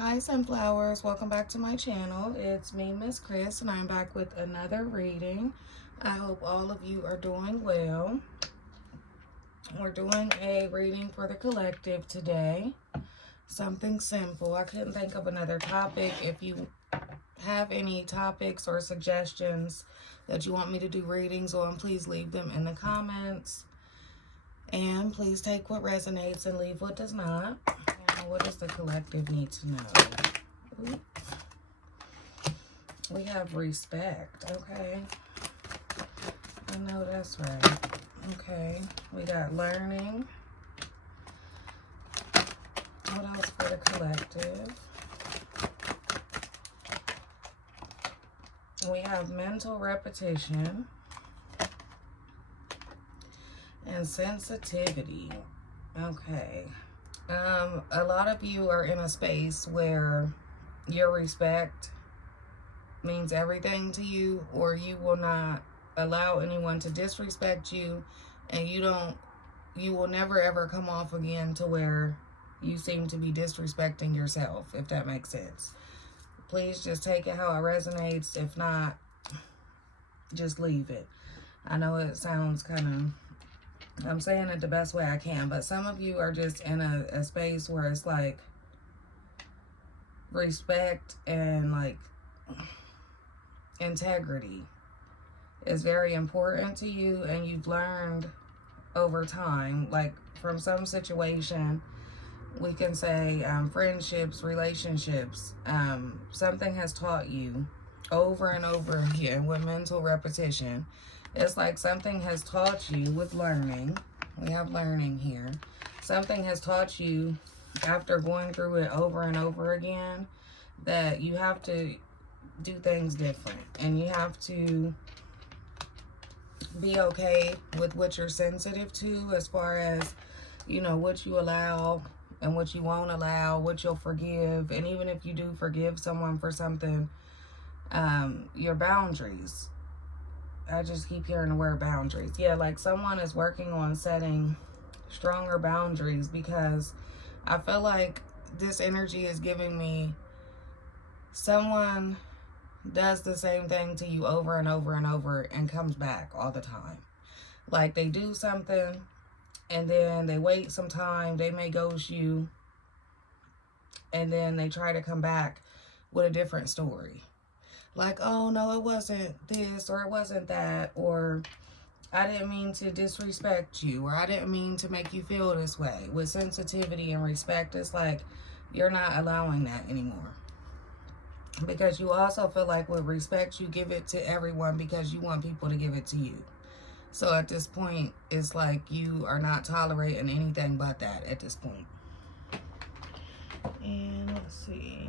Hi Sunflowers, welcome back to my channel. It's me, Miss Chris, and I'm back with another reading. I hope all of you are doing well. We're doing a reading for the collective today. Something simple. I couldn't think of another topic. If you have any topics or suggestions that you want me to do readings on, please leave them in the comments. And please take what resonates and leave what does not. Now, what does the collective need to know? Ooh. We have respect. Okay. I know that's right. Okay. We got learning. What else for the collective? We have mental repetition. And sensitivity. Okay. A lot of you are in a space where your respect means everything to you, or you will not allow anyone to disrespect you, and you will never ever come off again to where you seem to be disrespecting yourself, if that makes sense. Please just take it how it resonates. If not, just leave it. I know it sounds kind of, I'm saying it the best way I can, but some of you are just in a space where it's like respect and like integrity is very important to you, and you've learned over time, like from some situation, we can say friendships, relationships, something has taught you over and over again with mental repetition. It's like something has taught you with learning. We have learning here. Something has taught you after going through it over and over again that you have to do things different. And you have to be okay with what you're sensitive to, as far as, you know, what you allow and what you won't allow, what you'll forgive. And even if you do forgive someone for something, your boundaries. I just keep hearing the word boundaries. Yeah, like someone is working on setting stronger boundaries, because I feel like this energy is giving me someone does the same thing to you over and over and over and comes back all the time. Like they do something and then they wait some time, they may ghost you, and then they try to come back with a different story. Like, oh, no, it wasn't this, or it wasn't that, or I didn't mean to disrespect you, or I didn't mean to make you feel this way. With sensitivity and respect, it's like you're not allowing that anymore. Because you also feel like with respect, you give it to everyone because you want people to give it to you. So at this point, it's like you are not tolerating anything but that at this point. And let's see.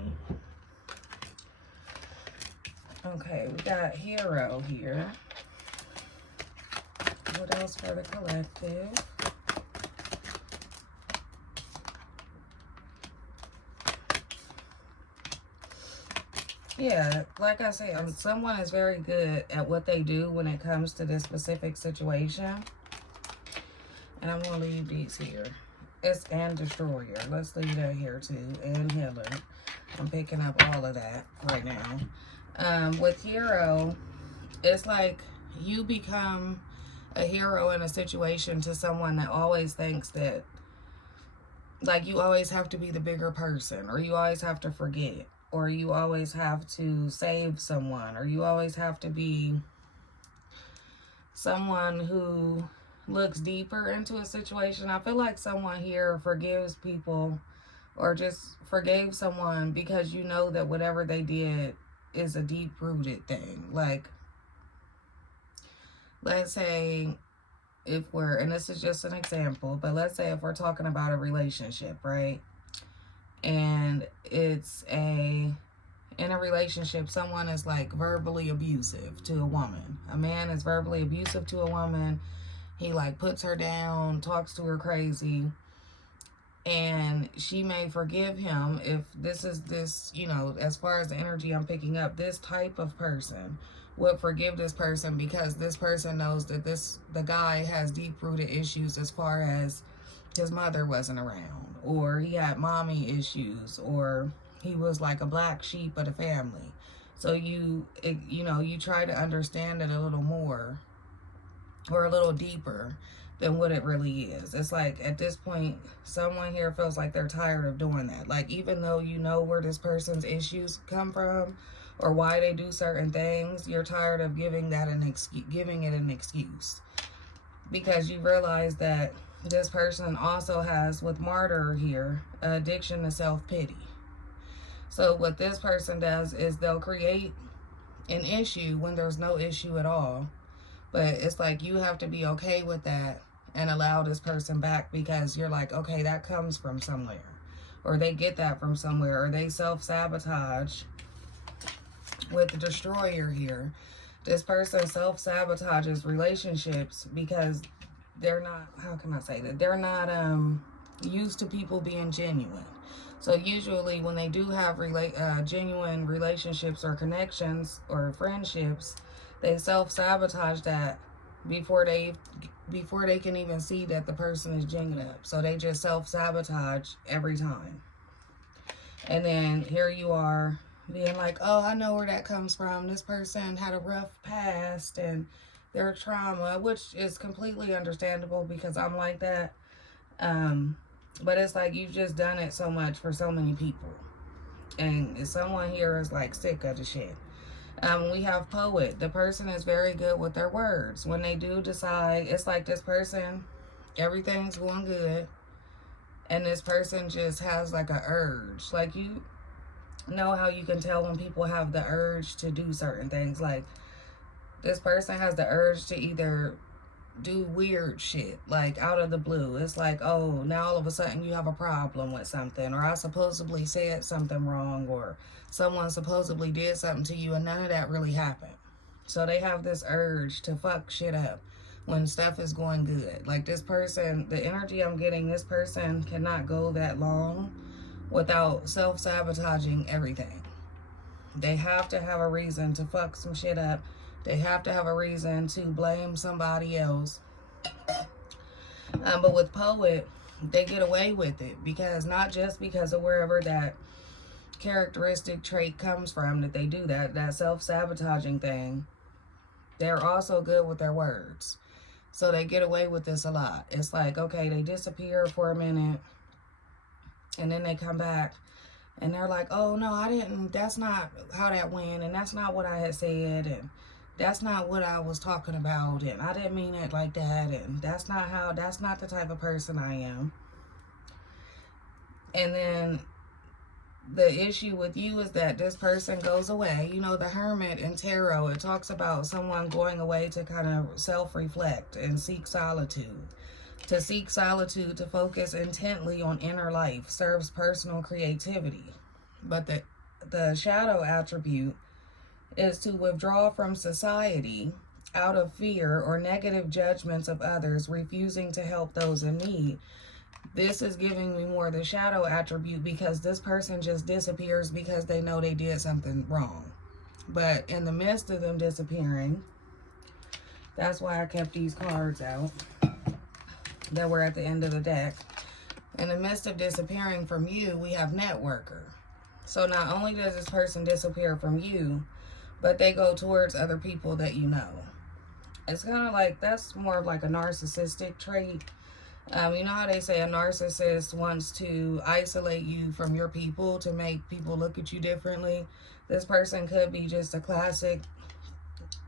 Okay, we got hero here. What else for the collective? Yeah, like I said, someone is very good at what they do when it comes to this specific situation. And I'm going to leave these here. It's and destroyer. Let's leave that here too. And healer. I'm picking up all of that right now. With hero, it's like you become a hero in a situation to someone that always thinks that, like, you always have to be the bigger person, or you always have to forget, or you always have to save someone, or you always have to be someone who looks deeper into a situation. I feel like someone here forgives people, or just forgave someone because you know that whatever they did is a deep-rooted thing. Like, let's say if we're, and this is just an example, but let's say if we're talking about a relationship, right? And it's in a relationship, someone is like verbally abusive to a woman. A man is verbally abusive to a woman. He like puts her down, talks to her crazy. And she may forgive him if this, you know, as far as the energy I'm picking up, this type of person would forgive this person because this person knows that the guy has deep-rooted issues, as far as his mother wasn't around, or he had mommy issues, or he was like a black sheep of the family. So you try to understand it a little more or a little deeper than what it really is. It's like at this point, someone here feels like they're tired of doing that. Like, even though you know where this person's issues come from or why they do certain things, you're tired of giving it an excuse. Because you realize that this person also has, with martyr here, addiction to self-pity. So what this person does is they'll create an issue when there's no issue at all. But it's like you have to be okay with that and allow this person back, because you're like, okay, that comes from somewhere. Or they get that from somewhere. Or they self-sabotage with the destroyer here. This person self-sabotages relationships because they're not, how can I say that? They're not used to people being genuine. So usually when they do have genuine relationships or connections or friendships, they self-sabotage that before they can even see that the person is genuine. So they just self-sabotage every time. And then here you are being like, oh, I know where that comes from. This person had a rough past and their trauma, which is completely understandable because I'm like that. But it's like you've just done it so much for so many people. And someone here is like sick of the shit. We have poet. The person is very good with their words. When they do decide, it's like this person, everything's going good. And this person just has like an urge. Like, you know how you can tell when people have the urge to do certain things. Like, this person has the urge to either do weird shit, like out of the blue. It's like, oh, now all of a sudden you have a problem with something, or I supposedly said something wrong, or someone supposedly did something to you and none of that really happened. So they have this urge to fuck shit up when stuff is going good. Like, this person, the energy I'm getting, this person cannot go that long without self-sabotaging everything. They have to have a reason to fuck some shit up. They have to have a reason to blame somebody else. But with poet, they get away with it because not just because of wherever that characteristic trait comes from that they do that self-sabotaging thing. They're also good with their words. So they get away with this a lot. It's like, okay, they disappear for a minute and then they come back and they're like, oh no, that's not how that went, and that's not what I had said, and that's not what I was talking about, and I didn't mean it like that, and that's not the type of person I am. And then the issue with you is that this person goes away. You know, the Hermit in tarot, it talks about someone going away to kind of self-reflect and seek solitude. To seek solitude, to focus intently on inner life, serves personal creativity. But the shadow attribute is to withdraw from society out of fear or negative judgments of others, refusing to help those in need. This is giving me more the shadow attribute because this person just disappears because they know they did something wrong. But in the midst of them disappearing, that's why I kept these cards out that were at the end of the deck. In the midst of disappearing from you, we have networker. So not only does this person disappear from you, but they go towards other people that you know. It's kind of like, that's more of like a narcissistic trait. You know how they say a narcissist wants to isolate you from your people to make people look at you differently? This person could be just a classic,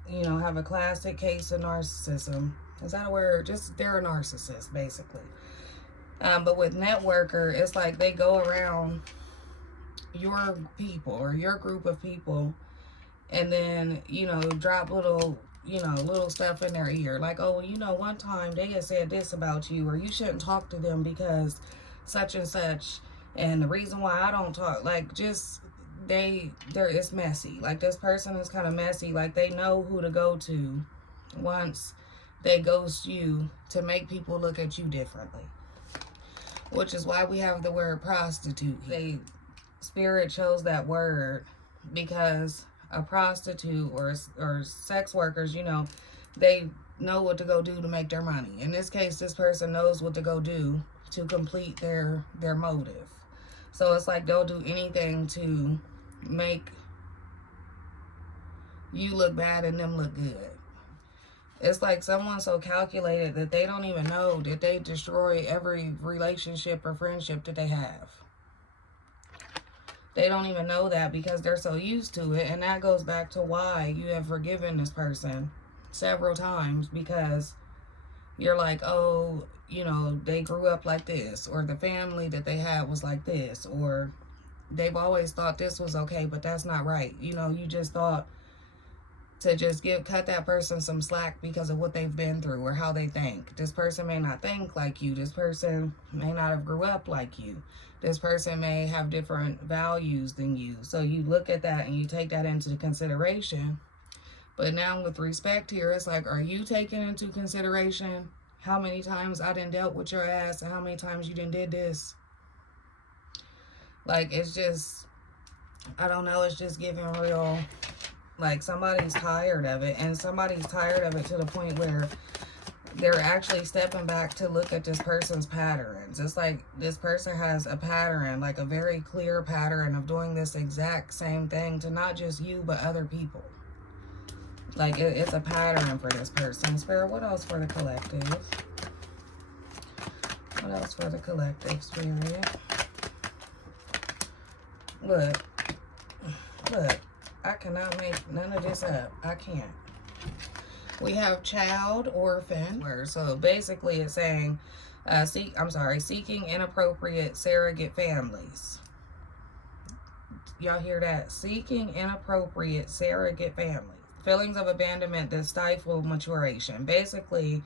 have a classic case of narcissism. Is that a word? Just, they're a narcissist, basically. But with networker, it's like they go around your people or your group of people and then, drop little stuff in their ear. Like, oh, one time they had said this about you, or you shouldn't talk to them because such and such. And the reason why I don't talk, like, just, it's messy. Like, this person is kind of messy. Like, they know who to go to once they ghost you to make people look at you differently. Which is why we have the word prostitute. Spirit chose that word because a prostitute or sex workers, they know what to go do to make their money. In this case, this person knows what to go do to complete their motive. So it's like they'll do anything to make you look bad and them look good. It's like someone so calculated that they don't even know that they destroy every relationship or friendship that they have. They don't even know that because they're so used to it. And that goes back to why you have forgiven this person several times, because you're like, oh, you know, they grew up like this, or the family that they had was like this, or they've always thought this was okay, but that's not right. You know, you just thought to just cut that person some slack because of what they've been through or how they think. This person may not think like you. This person may not have grew up like you. This person may have different values than you. So you look at that and you take that into consideration. But now with respect here, it's like, are you taking into consideration how many times I done dealt with your ass and how many times you done did this? Like, it's just, I don't know, it's just giving real, like somebody's tired of it, and somebody's tired of it to the point where they're actually stepping back to look at this person's patterns. It's like this person has a pattern, like a very clear pattern of doing this exact same thing to not just you, but other people. Like it's a pattern for this person. Spirit, what else for the collective? What else for the collective, Spirit? Look. I cannot make none of this up. I can't. We have child, orphan. So basically it's saying, seeking inappropriate surrogate families. Y'all hear that? Seeking inappropriate surrogate families. Feelings of abandonment that stifle maturation. Basically,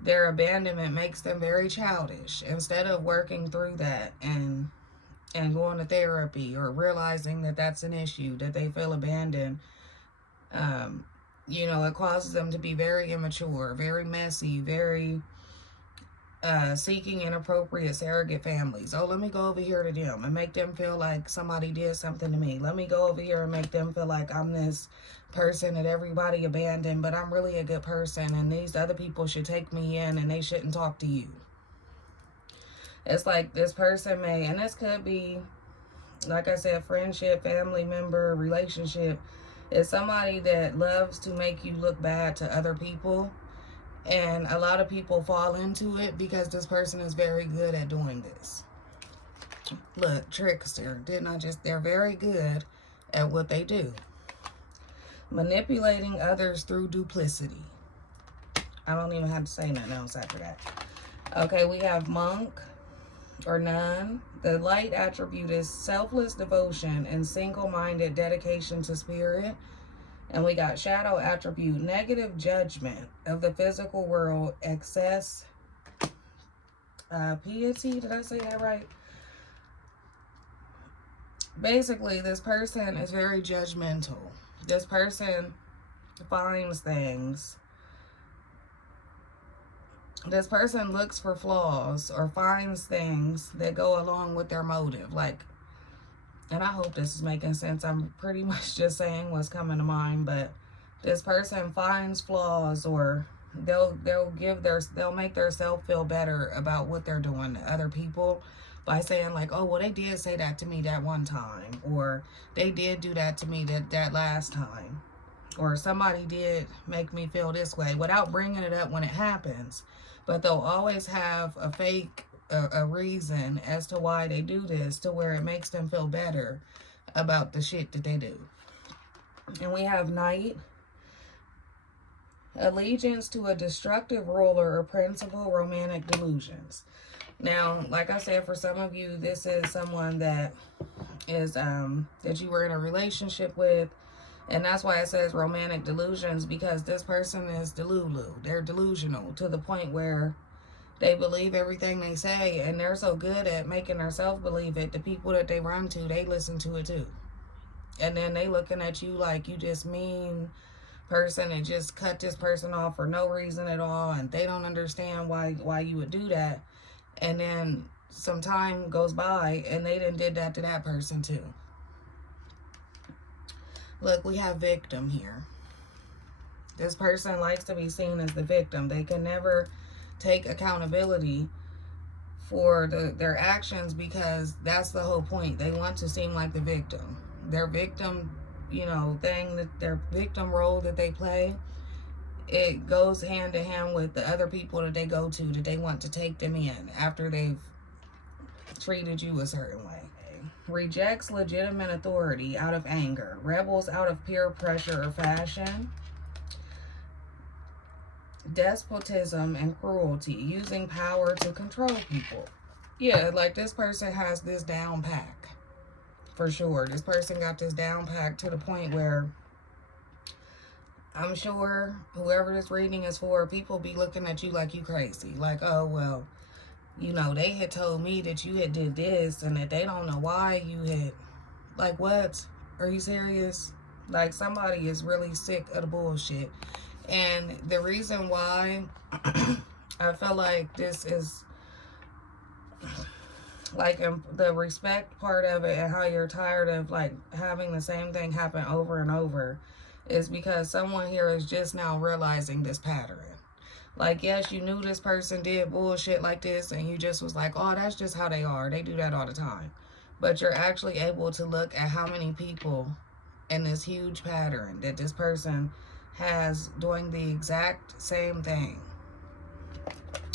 their abandonment makes them very childish. Instead of working through that and going to therapy or realizing that that's an issue, that they feel abandoned, you know, it causes them to be very immature, very messy, very seeking inappropriate surrogate families. Oh, let me go over here to them and make them feel like somebody did something to me. Let me go over here and make them feel like I'm this person that everybody abandoned, but I'm really a good person and these other people should take me in and they shouldn't talk to you. It's like this person may, and this could be, like I said, friendship, family member, relationship. It's somebody that loves to make you look bad to other people. And a lot of people fall into it because this person is very good at doing this. Look, trickster. They're very good at what they do. Manipulating others through duplicity. I don't even have to say nothing else after that. Okay, we have monk. Or nun. The light attribute is selfless devotion and single-minded dedication to spirit. And we got shadow attribute, negative judgment of the physical world, excess piety. Did I say that right? Basically, this person is very judgmental. This person finds things. This person looks for flaws or finds things that go along with their motive. Like, and I hope this is making sense. I'm pretty much just saying what's coming to mind, but this person finds flaws, or they'll make their self feel better about what they're doing to other people by saying like, oh, well, they did say that to me that one time, or they did do that to me that last time, or somebody did make me feel this way, without bringing it up when it happens. But they'll always have a reason as to why they do this, to where it makes them feel better about the shit that they do. And we have knight. Allegiance to a destructive ruler or principle, romantic delusions. Now, like I said, for some of you, this is someone that is that you were in a relationship with. And that's why it says romantic delusions, because this person is delulu. They're delusional to the point where they believe everything they say, and they're so good at making themselves believe it. The people that they run to, they listen to it too. And then they looking at you like you just mean person and just cut this person off for no reason at all, and they don't understand why you would do that. And then some time goes by and they done did that to that person too. Look, we have victim here. This person likes to be seen as the victim. They can never take accountability for their actions, because that's the whole point. They want to seem like the victim. Their victim, thing, that their victim role that they play, it goes hand in hand with the other people that they go to, that they want to take them in after they've treated you a certain way. Rejects legitimate authority out of anger. Rebels out of peer pressure or fashion. Despotism and cruelty. Using power to control people. Yeah, like this person has this down pack. For sure. This person got this down pack to the point where I'm sure whoever this reading is for, people be looking at you like you crazy. Like, oh, well, they had told me that you had did this and that they don't know why you had. Like, what? Are you serious? Like, somebody is really sick of the bullshit. And the reason why I feel like this is, like, the respect part of it and how you're tired of, like, having the same thing happen over and over, is because someone here is just now realizing this pattern. Like, yes, you knew this person did bullshit like this, and you just was like, oh, that's just how they are. They do that all the time. But you're actually able to look at how many people in this huge pattern that this person has doing the exact same thing.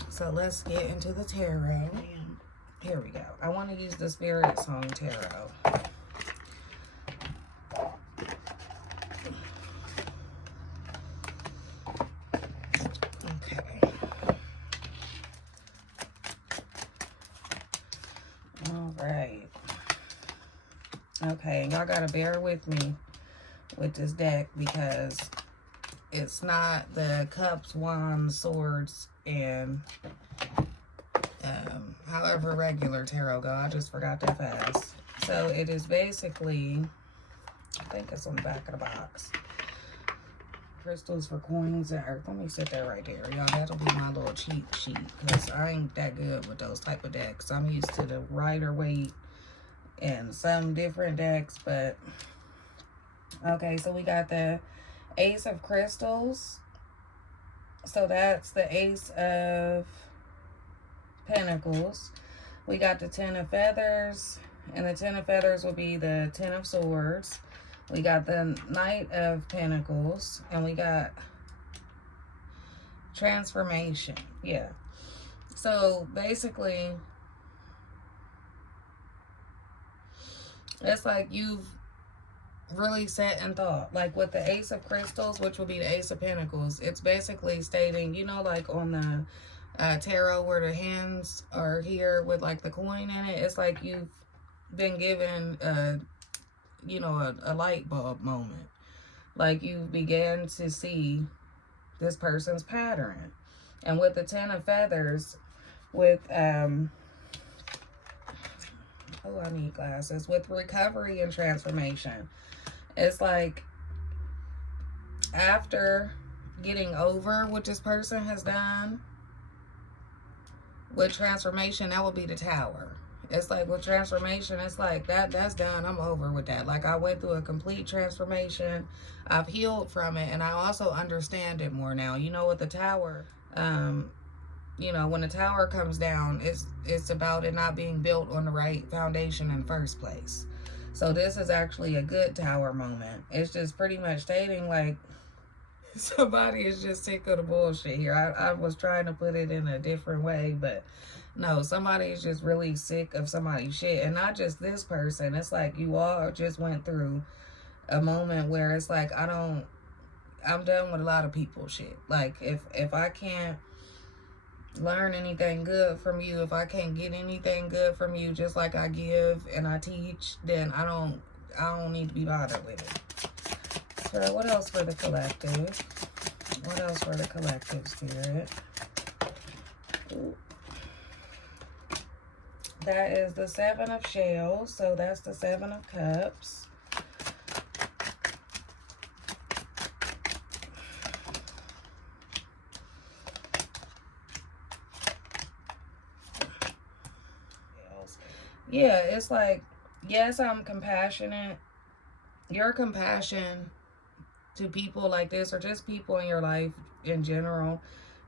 So let's get into the tarot. Here we go. I want to use the Spirit Song Tarot. Okay, y'all gotta bear with me with this deck, because it's not the cups, wands, swords, and however regular tarot go. I just forgot that fast. So it is basically, I think it's on the back of the box. Crystals for coins and earth. Let me sit that right there, y'all. That'll be my little cheat sheet, because I ain't that good with those type of decks. I'm used to the Rider Waite and some different decks, but okay. So we got the Ace of Crystals. So that's the Ace of Pentacles. We got the Ten of Feathers, and the Ten of Feathers will be the Ten of Swords. We got the Knight of Pentacles, and we got Transformation. Yeah. So basically, it's like you've really sat and thought. Like with the Ace of Crystals, which will be the Ace of Pentacles, it's basically stating, like on the tarot where the hands are here with like the coin in it, it's like you've been given a light bulb moment. Like you began to see this person's pattern. And with the Ten of Feathers, with oh, I need glasses. With recovery and transformation, it's like after getting over what this person has done, with transformation, that would be the Tower. It's like with transformation, it's like that's done. I'm over with that. Like I went through a complete transformation. I've healed from it, and I also understand it more now. With the Tower, when the tower comes down, it's about it not being built on the right foundation in the first place. So this is actually a good tower moment. It's just pretty much stating like somebody is just sick of the bullshit here. I was trying to put it in a different way, but no, somebody is just really sick of somebody's shit. And not just this person. It's like you all just went through a moment where it's like I'm done with a lot of people shit. Like if I can't learn anything good from you, if I can't get anything good from you, just like I give and I teach, then I don't need to be bothered with it. So what else for the collective? What else for the collective, Spirit? Ooh. That is the Seven of Shells, so that's the Seven of Cups. Yeah, it's like, yes, I'm compassionate. Your compassion to people like this, or just people in your life in general,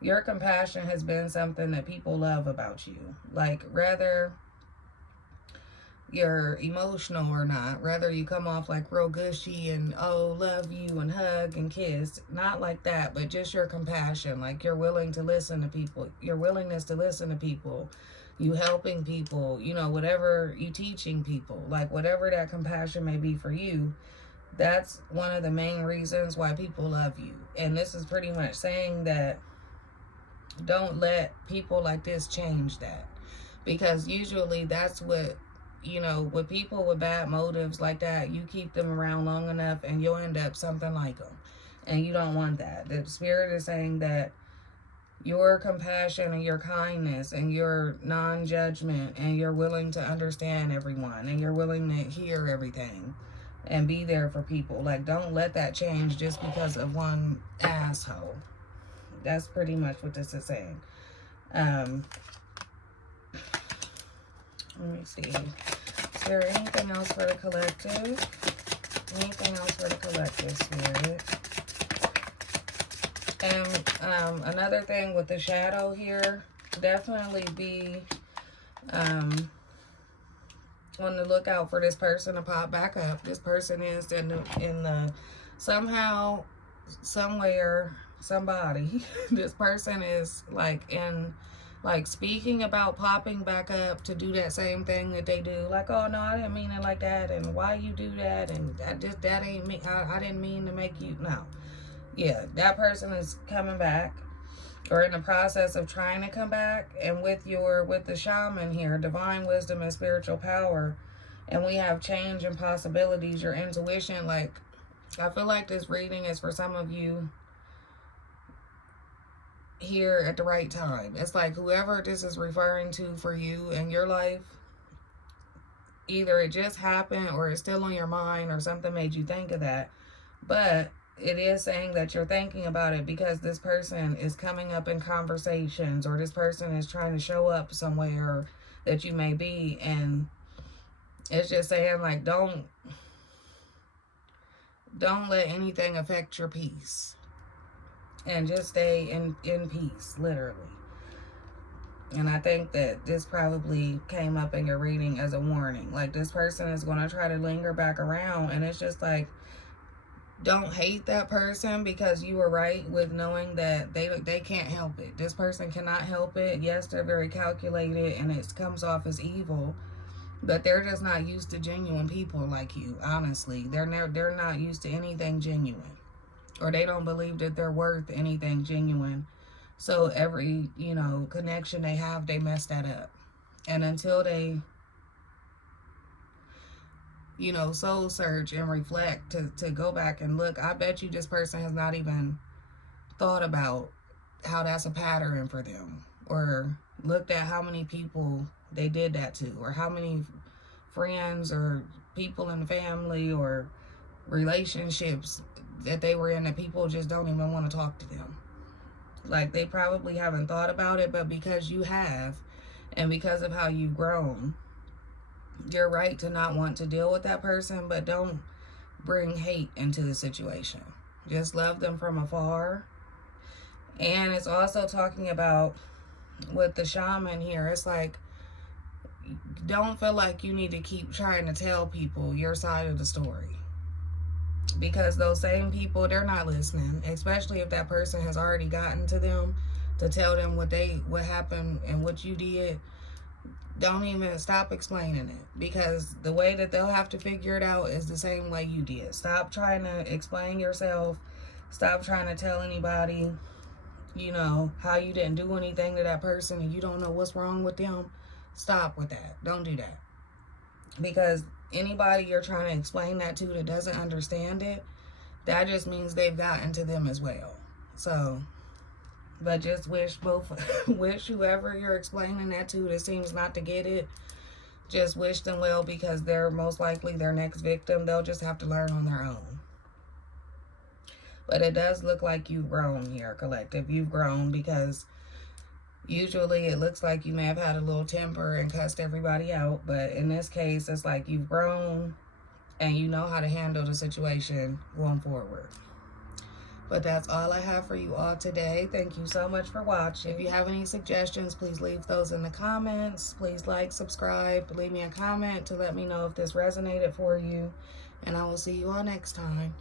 your compassion has been something that people love about you. Like, whether you're emotional or not, whether you come off like real gushy and, oh, love you and hug and kiss, not like that, but just your compassion. Like, you're willing to listen to people, your willingness to listen to people, you helping people, you know, whatever you teaching people, like whatever that compassion may be for you, that's one of the main reasons why people love you. And this is pretty much saying that don't let people like this change that, because usually that's what, you know, with people with bad motives like that, you keep them around long enough and you'll end up something like them, and you don't want that. The spirit is saying that your compassion and your kindness and your non-judgment and you're willing to understand everyone and you're willing to hear everything and be there for people, like, don't let that change just because of one asshole. That's pretty much what this is saying. Let me see. Is there anything else for the collective? Anything else for the collective, spirit? And another thing with the shadow here, definitely be on the lookout for this person to pop back up. This person is in the somehow, somewhere, somebody. This person is like speaking about popping back up to do that same thing that they do. Like, oh no, I didn't mean it like that, and why you do that, and that ain't me. I didn't mean to make you. No. Yeah, that person is coming back or in the process of trying to come back. And with the shaman here, divine wisdom and spiritual power, and we have change and possibilities, your intuition, like, I feel like this reading is for some of you here at the right time. It's like whoever this is referring to for you in your life, either it just happened or it's still on your mind or something made you think of that. But it is saying that you're thinking about it because this person is coming up in conversations, or this person is trying to show up somewhere that you may be. And it's just saying, like, don't let anything affect your peace, and just stay in peace, literally. And I think that this probably came up in your reading as a warning. Like, this person is going to try to linger back around, and it's just like, don't hate that person, because you were right with knowing that they can't help it. This person cannot help it. Yes, they're very calculated and it comes off as evil, but they're just not used to genuine people like you. Honestly, they're not used to anything genuine, or they don't believe that they're worth anything genuine. So every, you know, connection they have, they mess that up. And until they, you know, soul search and reflect to go back and look, I bet you this person has not even thought about how that's a pattern for them, or looked at how many people they did that to, or how many friends or people in the family or relationships that they were in that people just don't even want to talk to them. Like, they probably haven't thought about it, but because you have, and because of how you've grown, you're right to not want to deal with that person, but don't bring hate into the situation. Just love them from afar. And it's also talking about, with the shaman here, it's like, don't feel like you need to keep trying to tell people your side of the story, because those same people, they're not listening, especially if that person has already gotten to them to tell them what happened and what you did. Don't even stop explaining it, because the way that they'll have to figure it out is the same way you did. Stop trying to explain yourself. Stop trying to tell anybody, you know, how you didn't do anything to that person and you don't know what's wrong with them. Stop with that. Don't do that. Because anybody you're trying to explain that to that doesn't understand it, that just means they've gotten to them as well. So, but just wish whoever you're explaining that to that seems not to get it, just wish them well, because they're most likely their next victim. They'll just have to learn on their own. But it does look like you've grown here, collective. You've grown, because usually it looks like you may have had a little temper and cussed everybody out. But in this case, it's like you've grown and you know how to handle the situation going forward. But that's all I have for you all today. Thank you so much for watching. If you have any suggestions, please leave those in the comments. Please like, subscribe, leave me a comment to let me know if this resonated for you. And I will see you all next time.